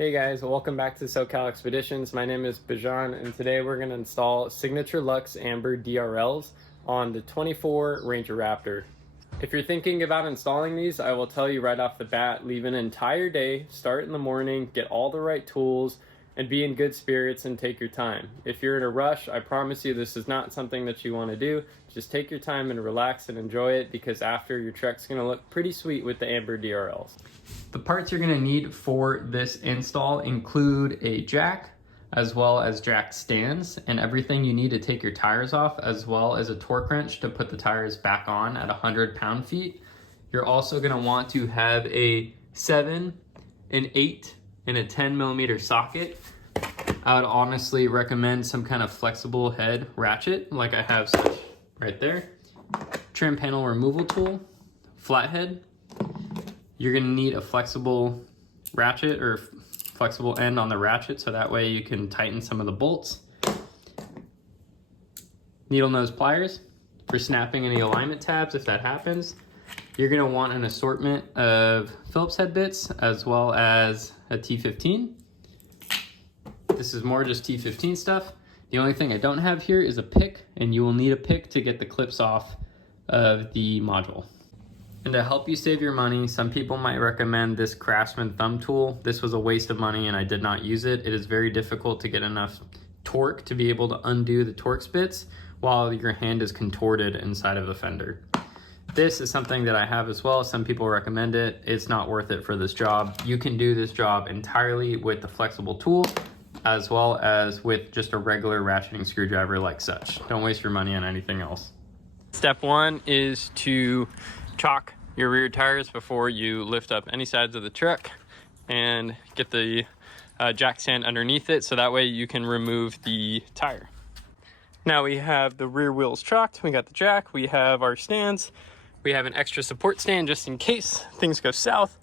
Hey guys, welcome back to SoCal Expeditions. My name is Bajan, and today we're going to install Signature Luxe Amber DRLs on the 24 Ranger Raptor. If you're thinking about installing these, I will tell you right off the bat, leave an entire day, start in the morning, get all the right tools, and be in good spirits and take your time. If you're in a rush, I promise you this is not something that you want to do. Just take your time and relax and enjoy it, because after, your truck's going to look pretty sweet with the Amber DRLs. The parts you're going to need for this install include a jack, as well as jack stands, and everything you need to take your tires off, as well as a torque wrench to put the tires back on at 100 pound-feet. You're also going to want to have a 7, an 8, and a 10 millimeter socket. I would honestly recommend some kind of flexible head ratchet, like I have such right there. Trim panel removal tool, flathead. You're gonna need a flexible ratchet or flexible end on the ratchet, so that way you can tighten some of the bolts. Needle nose pliers for snapping any alignment tabs if that happens. You're gonna want an assortment of Phillips head bits, as well as a T15. This is more just T15 stuff. The only thing I don't have here is a pick, and you will need a pick to get the clips off of the module. And to help you save your money, some people might recommend this Craftsman thumb tool. This was a waste of money and I did not use it. It is very difficult to get enough torque to be able to undo the Torx bits while your hand is contorted inside of the fender. This is something that I have as well. Some people recommend it. It's not worth it for this job. You can do this job entirely with the flexible tool, as well as with just a regular ratcheting screwdriver like such. Don't waste your money on anything else. Step one is to chock your rear tires before you lift up any sides of the truck, and get the jack stand underneath it, so that way you can remove the tire. Now we have the rear wheels chocked, we got the jack, we have our stands, we have an extra support stand just in case things go south.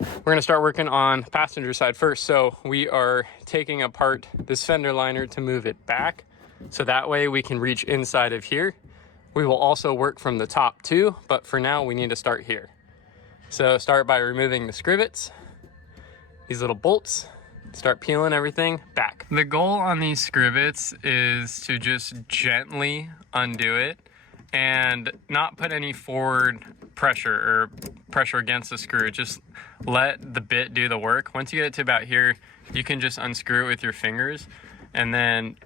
We're going to start working on the passenger side first. So we are taking apart this fender liner to move it back, so that way we can reach inside of here. We will also work from the top too, but for now we need to start here. So start by removing the scrivets, these little bolts, start peeling everything back. The goal on these scrivets is to just gently undo it and not put any forward pressure against the screw. Just let the bit do the work. Once you get it to about here, you can just unscrew it with your fingers and then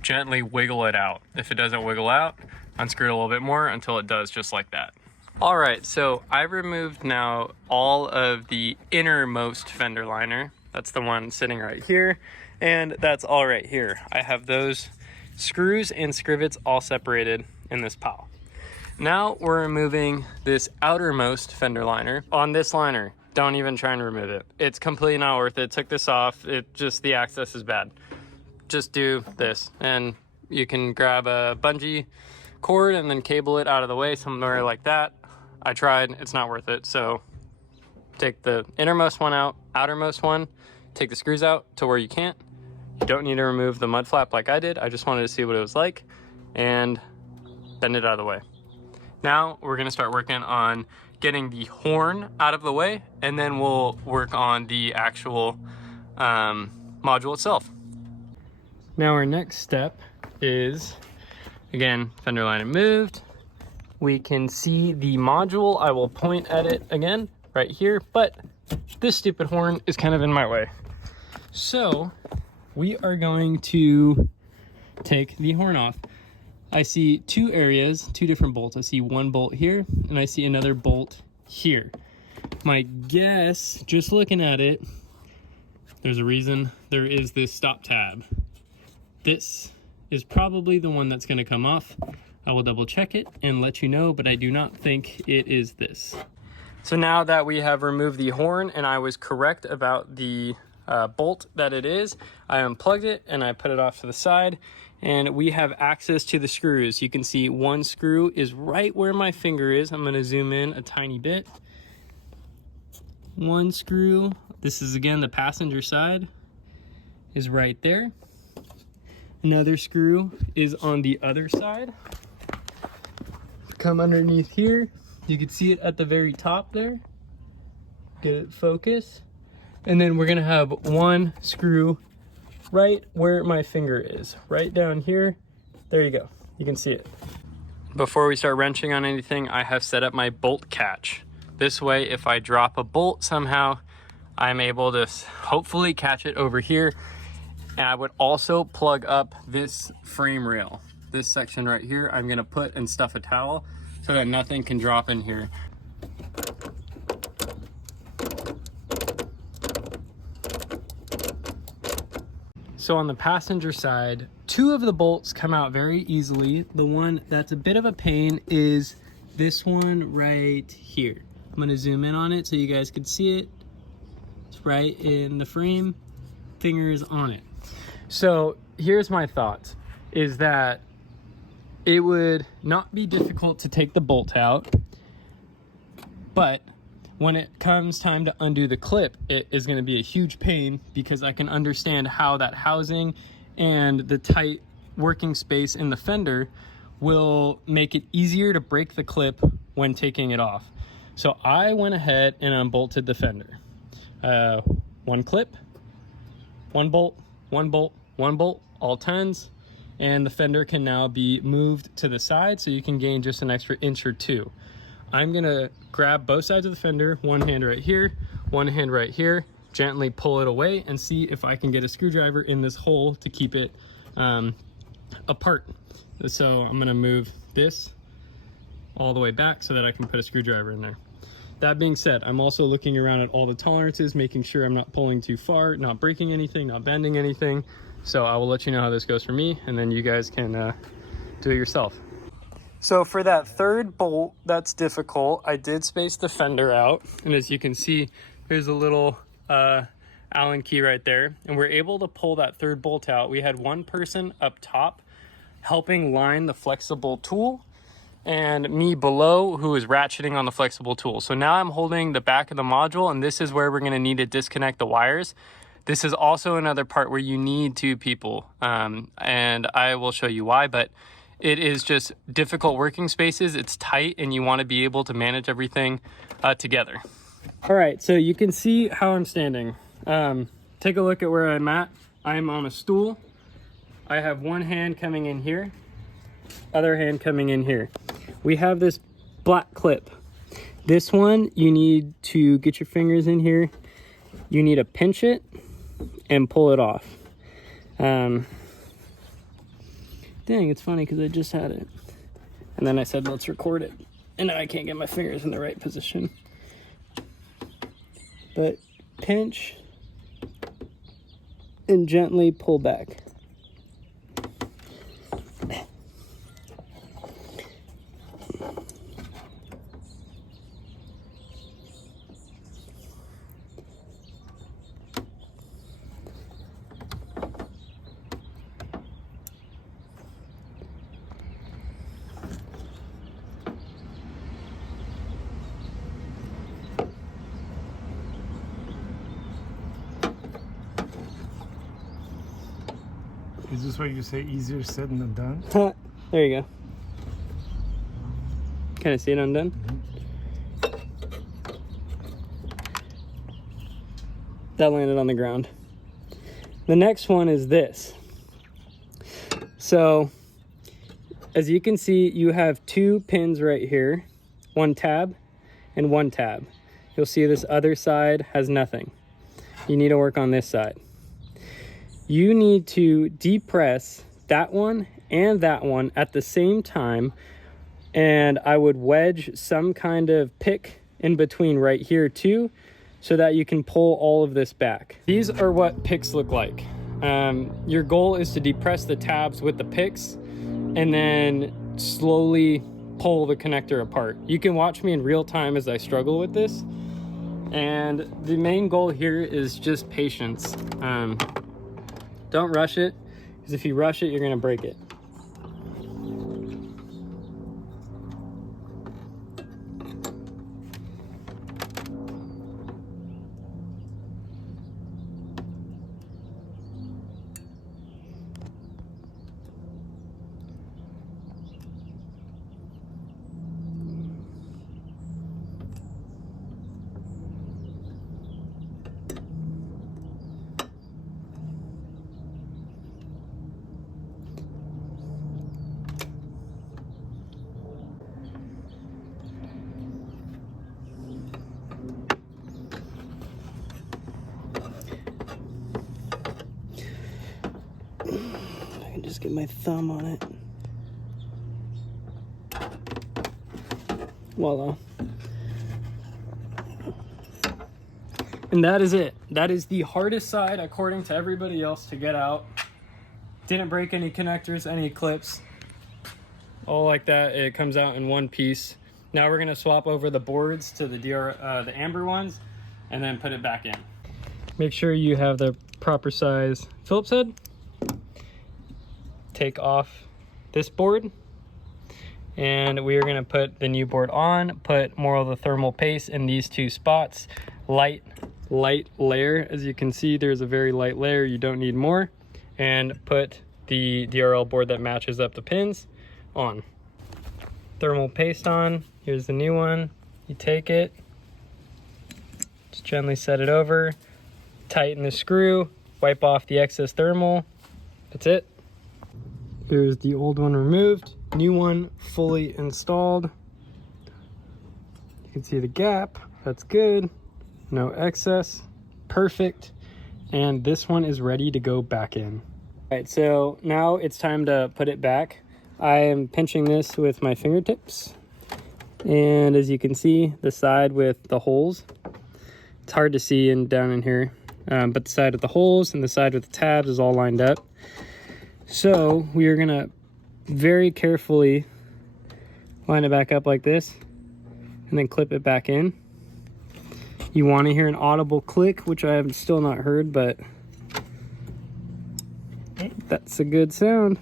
gently wiggle it out. If it doesn't wiggle out, unscrew it a little bit more until it does, just like that. All right, so I've removed now all of the innermost fender liner. That's the one sitting right here, and that's all right here. I have those screws and scrivets all separated in this pile. Now we're removing this outermost fender liner. On this liner, don't even try and remove it. It's completely not worth it. Took this off, the access is bad. Just do this, and you can grab a bungee cord and then cable it out of the way somewhere like that. I tried, it's not worth it. So take the innermost one out, outermost one, take the screws out to where you can't. You don't need to remove the mud flap like I did. I just wanted to see what it was like, and bend it out of the way. Now we're gonna start working on getting the horn out of the way, and then we'll work on the actual module itself. Now our next step is, again, fender liner moved. We can see the module. I will point at it again right here, but this stupid horn is kind of in my way. So we are going to take the horn off. I see two areas, two different bolts. I see one bolt here, and I see another bolt here. My guess, just looking at it, there's a reason there is this stop tab. This is probably the one that's going to come off. I will double check it and let you know, but I do not think it is this. So now that we have removed the horn, and I was correct about the bolt that it is, I unplugged it and I put it off to the side, and we have access to the screws. You can see one screw is right where my finger is. I'm going to zoom in a tiny bit. One screw, this is again the passenger side, is right there. Another screw is on the other side. Come underneath here, you can see it at the very top there. Get it focused. And then we're gonna have one screw right where my finger is, right down here. There you go, you can see it. Before we start wrenching on anything, I have set up my bolt catch. This way, if I drop a bolt somehow, I'm able to hopefully catch it over here. And I would also plug up this frame rail. This section right here, I'm gonna put and stuff a towel so that nothing can drop in here. So on the passenger side, two of the bolts come out very easily. The one that's a bit of a pain is this one right here. I'm gonna zoom in on it so you guys can see it. It's right in the frame, finger is on it. So here's my thoughts, is that it would not be difficult to take the bolt out, but when it comes time to undo the clip, it is going to be a huge pain because I can understand how that housing and the tight working space in the fender will make it easier to break the clip when taking it off. So I went ahead and unbolted the fender. One clip, one bolt, one bolt, one bolt, all 10s, and the fender can now be moved to the side so you can gain just an extra inch or two. I'm gonna grab both sides of the fender, one hand right here, one hand right here, gently pull it away and see if I can get a screwdriver in this hole to keep it apart. So I'm gonna move this all the way back so that I can put a screwdriver in there. That being said, I'm also looking around at all the tolerances, making sure I'm not pulling too far, not breaking anything, not bending anything. So I will let you know how this goes for me, and then you guys can do it yourself. So for that third bolt that's difficult, I did space the fender out, and as you can see, there's a little Allen key right there, and we're able to pull that third bolt out. We had one person up top helping line the flexible tool, and me below who is ratcheting on the flexible tool. So now I'm holding the back of the module, and this is where we're gonna need to disconnect the wires. This is also another part where you need two people, and I will show you why, but it is just difficult working spaces. It's tight and you want to be able to manage everything together. All right, so you can see how I'm standing. Take a look at where I'm at. I'm on a stool. I have one hand coming in here, other hand coming in here. We have this black clip. This one, you need to get your fingers in here. You need to pinch it and pull it off. Dang, it's funny because I just had it. And then I said, let's record it. And now I can't get my fingers in the right position. But pinch and gently pull back. Is this why you say easier said than done? There you go. Can I see it undone? Mm-hmm. That landed on the ground. The next one is this. So, as you can see, you have two pins right here, one tab and one tab. You'll see this other side has nothing. You need to work on this side. You need to depress that one and that one at the same time, and I would wedge some kind of pick in between right here too, so that you can pull all of this back. These are what picks look like. Your goal is to depress the tabs with the picks and then slowly pull the connector apart. You can watch me in real time as I struggle with this, and the main goal here is just patience. Don't rush it, because if you rush it, you're gonna break it. just get my thumb on it. Voila. And that is it. That is the hardest side, according to everybody else, to get out. Didn't break any connectors, any clips. All like that. It comes out in one piece. Now we're gonna swap over the boards to the the amber ones, and then put it back in. Make sure you have the proper size Phillips head. Take off this board, and we are gonna put the new board on, put more of the thermal paste in these two spots. Light layer. As you can see, there's a very light layer. You don't need more. And put the DRL board that matches up the pins on. Thermal paste on. Here's the new one. You take it, just gently set it over, tighten the screw, wipe off the excess thermal. That's it. Here's the old one removed, new one fully installed. You can see the gap. That's good. No excess. Perfect. And this one is ready to go back in. All right, so now it's time to put it back. I am pinching this with my fingertips. And as you can see, the side with the holes, it's hard to see down in here, but the side with the holes and the side with the tabs is all lined up. So we are gonna very carefully line it back up like this and then clip it back in. You want to hear an audible click, which I have still not heard, but that's a good sound.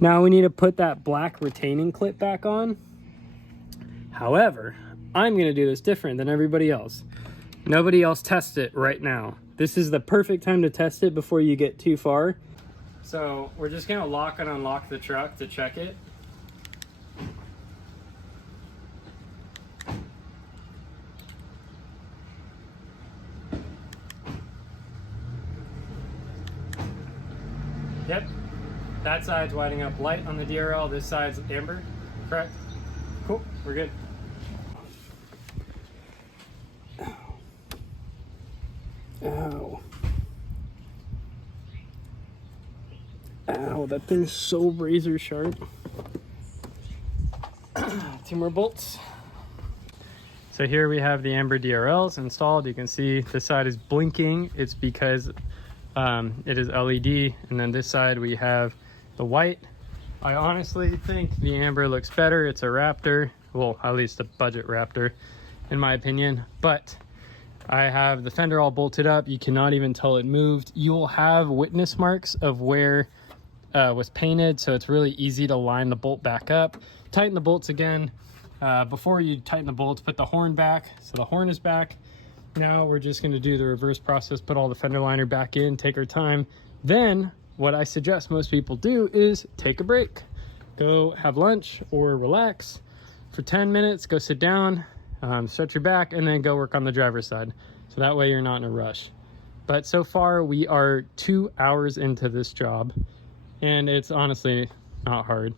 Now we need to put that black retaining clip back on. However, I'm going to do this different than everybody else. Nobody else test it right now. This is the perfect time to test it before you get too far. So we're just going to lock and unlock the truck to check it. Yep, that side's lighting up light on the DRL, this side's amber, correct? Cool, we're good. Ow. Ow, that thing's so razor sharp. 2 more bolts. So here we have the amber DRLs installed. You can see this side is blinking. It's because it is LED, and then this side we have the white. I honestly think the amber looks better. It's a Raptor, well, at least a budget Raptor in my opinion, but I have the fender all bolted up. You cannot even tell it moved. You'll have witness marks of where was painted, so it's really easy to line the bolt back up. Tighten the bolts again. Before you tighten the bolts, put the horn back, so the horn is back. Now we're just going to do the reverse process, put all the fender liner back in, take our time. Then what I suggest most people do is take a break. Go have lunch or relax for 10 minutes, go sit down, stretch your back, and then go work on the driver's side. So that way you're not in a rush. But so far we are 2 hours into this job, and it's honestly not hard.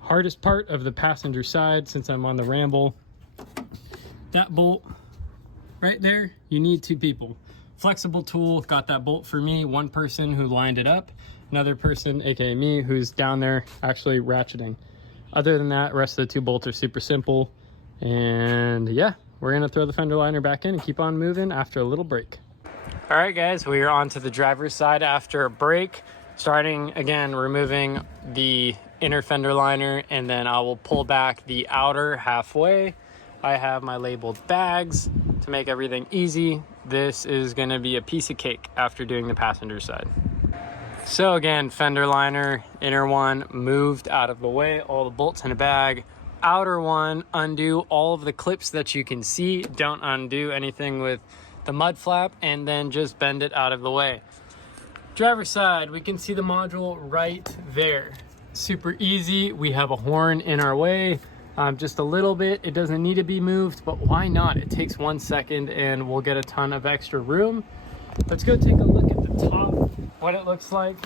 Hardest part of the passenger side, since I'm on the ramble, that bolt right there, you need 2 people. Flexible tool got that bolt for me, 1 person who lined it up, another person, aka me, who's down there actually ratcheting. Other than that, rest of the 2 bolts are super simple. And yeah, we're gonna throw the fender liner back in and keep on moving after a little break. All right guys, we are on to the driver's side after a break. Starting again, removing the inner fender liner, and then I will pull back the outer halfway. I have my labeled bags to make everything easy. This is gonna be a piece of cake after doing the passenger side. So again, fender liner, inner one moved out of the way, all the bolts in a bag. Outer one, undo all of the clips that you can see. Don't undo anything with the mud flap, and then just bend it out of the way. Driver's side, we can see the module right there. Super easy. We have a horn in our way. Just a little bit. It doesn't need to be moved, but why not? It takes 1 second and we'll get a ton of extra room. Let's go take a look at the top, what it looks like.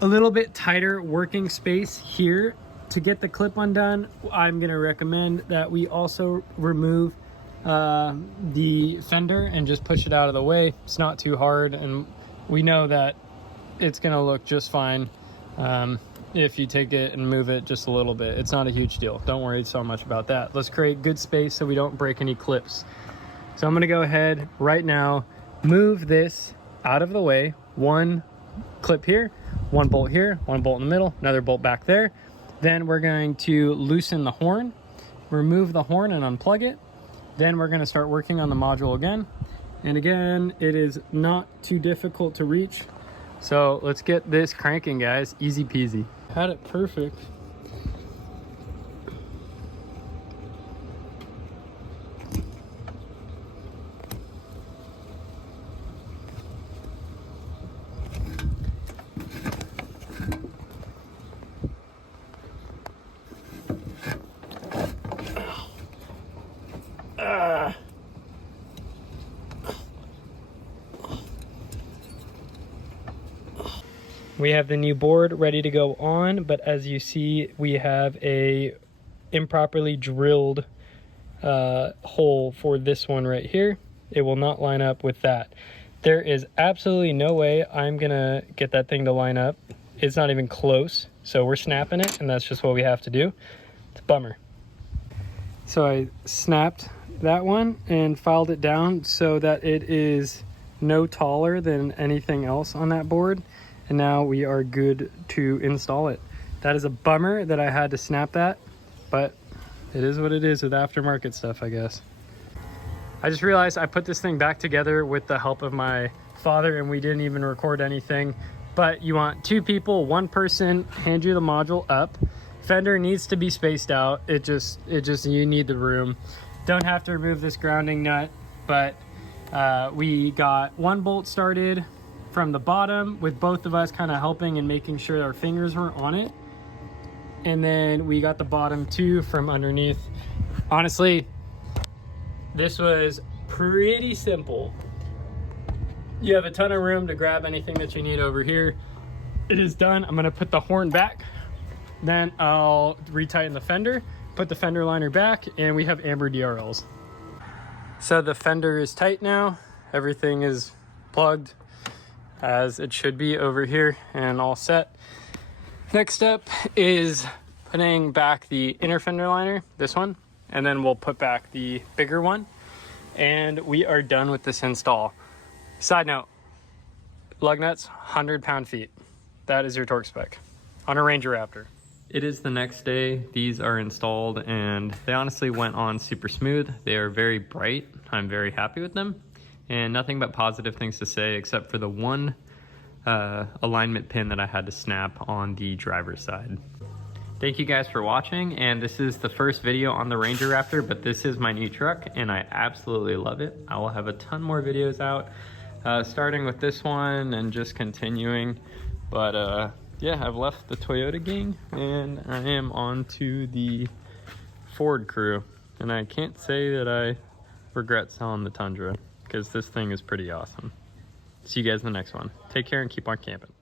A little bit tighter working space here. To get the clip undone, I'm gonna recommend that we also remove the fender and just push it out of the way. It's not too hard, and we know that it's gonna look just fine if you take it and move it just a little bit. It's not a huge deal. Don't worry so much about that. Let's create good space so we don't break any clips. So I'm gonna go ahead right now, move this out of the way. One clip here, one bolt here, one bolt in the middle, another bolt back there. Then we're going to loosen the horn, remove the horn and unplug it. Then we're gonna start working on the module again. And again, it is not too difficult to reach. So let's get this cranking, guys. Easy peasy. Had it perfect. We have the new board ready to go on, but as you see, we have a improperly drilled hole for this one right here. It will not line up with that. There is absolutely no way I'm gonna get that thing to line up. It's not even close. So we're snapping it, and that's just what we have to do. It's a bummer. So I snapped that one and filed it down so that it is no taller than anything else on that board. And now we are good to install it. That is a bummer that I had to snap that, but it is what it is with aftermarket stuff, I guess. I just realized I put this thing back together with the help of my father, and we didn't even record anything. But you want two people, one person hand you the module up. Fender needs to be spaced out. It just you need the room. Don't have to remove this grounding nut, but we got one bolt started from the bottom with both of us kind of helping and making sure our fingers were on it. And then we got the bottom two from underneath. Honestly, this was pretty simple. You have a ton of room to grab anything that you need over here. It is done. I'm gonna put the horn back. Then I'll retighten the fender, put the fender liner back, and we have amber DRLs. So the fender is tight now. Everything is plugged as it should be over here and all set. Next step is putting back the inner fender liner, this one, and then we'll put back the bigger one, and we are done with this install. Side note, lug nuts, 100 pound-feet. That is your torque spec on a Ranger Raptor. It is the next day. These are installed and they honestly went on super smooth. They are very bright. I'm very happy with them. And nothing but positive things to say except for the one alignment pin that I had to snap on the driver's side. Thank you guys for watching, and this is the first video on the Ranger Raptor, but this is my new truck and I absolutely love it. I will have a ton more videos out, starting with this one and just continuing. But yeah, I've left the Toyota gang and I am on to the Ford crew, and I can't say that I regret selling the Tundra, because this thing is pretty awesome. See you guys in the next one. Take care and keep on camping.